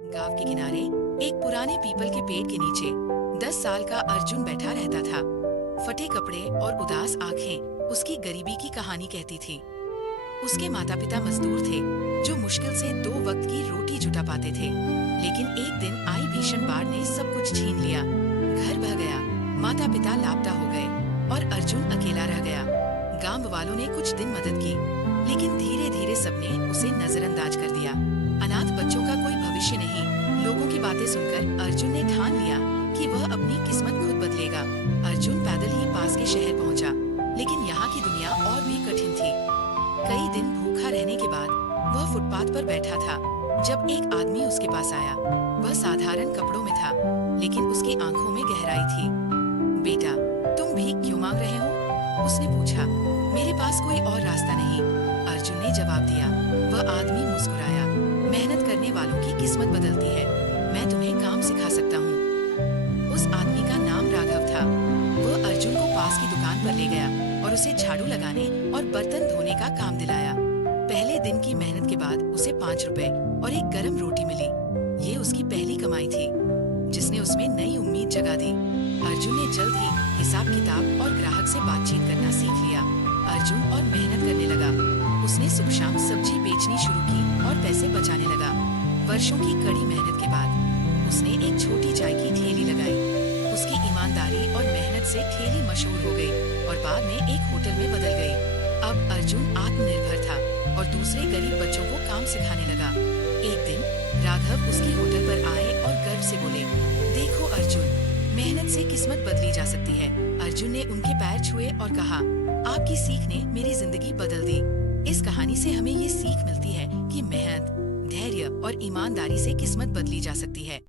गांव के किनारे एक पुराने पीपल के पेड़ के नीचे 10 साल का अर्जुन बैठा रहता था। फटे कपड़े और उदास आंखें उसकी गरीबी की कहानी कहती थी। उसके माता पिता मजदूर थे जो मुश्किल से 2 वक्त की रोटी जुटा पाते थे। लेकिन एक दिन आई भीषण बाढ़ ने सब कुछ छीन लिया। घर बह गया, माता पिता लापता हो गए और अर्जुन अकेला रह गया। गांव वालों ने कुछ दिन मदद की, लेकिन धीरे धीरे सबने उसे नजरअंदाज कर दिया। अनाथ बच्चों का कोई भविष्य नहीं। लोगों की बातें सुनकर अर्जुन ने ठान लिया कि वह अपनी किस्मत खुद बदलेगा। अर्जुन पैदल ही पास के शहर पहुंचा, लेकिन यहाँ की दुनिया और भी कठिन थी। कई दिन भूखा रहने के बाद वह फुटपाथ पर बैठा था जब एक आदमी उसके पास आया। वह साधारण कपड़ों में था, लेकिन उसकी आंखों में गहराई थी। बेटा, तुम भीख क्यों मांग रहे हो? उसने पूछा। मेरे पास कोई और रास्ता नहीं, अर्जुन ने जवाब दिया। वह आदमी मुस्कुराया। मेहनत करने वालों की किस्मत बदलती है, मैं तुम्हें काम सिखा सकता हूँ। उस आदमी का नाम राघव था। वह अर्जुन को पास की दुकान पर ले गया और उसे झाड़ू लगाने और बर्तन धोने का काम दिलाया। पहले दिन की मेहनत के बाद उसे 5 रुपए और एक गरम रोटी मिली। ये उसकी पहली कमाई थी, जिसने उसमें नई उम्मीद जगा दी। अर्जुन ने जल्द ही हिसाब किताब और ग्राहक से बातचीत करना सीख लिया। अर्जुन और मेहनत करने लगा। उसने सुबह शाम सब्जी बेचनी शुरू की और पैसे बचाने लगा। वर्षों की कड़ी मेहनत के बाद उसने एक छोटी चाय की ठेली लगाई। उसकी ईमानदारी और मेहनत से ठेली मशहूर हो गई और बाद में एक होटल में बदल गई। अब अर्जुन आत्मनिर्भर था और दूसरे गरीब बच्चों को काम सिखाने लगा। एक दिन राघव उसकी होटल पर आए और गर्व से बोले, देखो अर्जुन, मेहनत से किस्मत बदली जा सकती है। अर्जुन ने उनके पैर छुए और कहा, आपकी सीख ने मेरी जिंदगी बदल दी। इस कहानी से हमें ये सीख मिलती है कि मेहनत, धैर्य और ईमानदारी से किस्मत बदली जा सकती है।